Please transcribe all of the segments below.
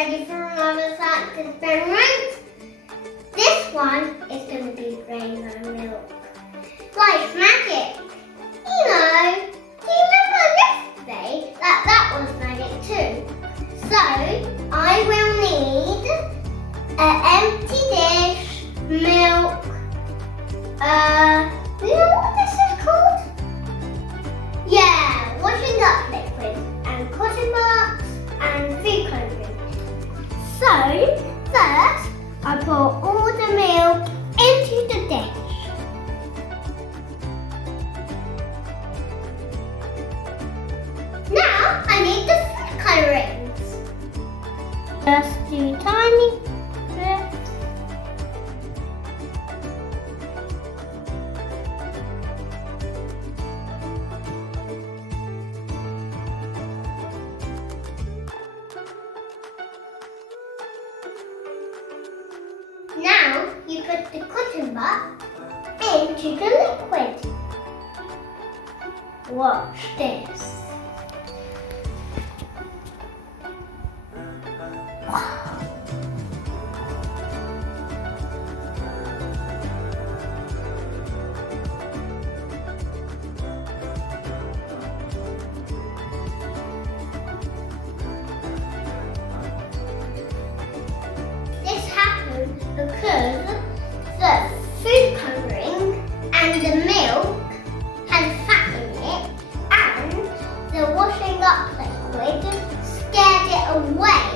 ready for another science experiment. This one is going to be rainbow milk. Like magic. You know, do you remember yesterday that was magic too? So, I will need an empty dish, milk, you know what this is called? Yeah, washing up liquid and cotton marks and food colouring. So, first, I pour all the milk into the dish. Now, I need the food colourings. Just do tiny bits. Now you put the cotton bud into the liquid. Watch this. This happened because the food colouring and the milk had fat in it, and the washing up liquid scared it away.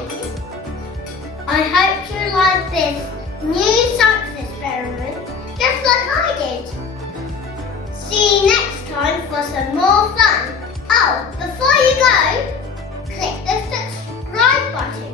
I hope you like this new science experiment just like I did. See you next time for some more fun. Oh, before you go, click the subscribe button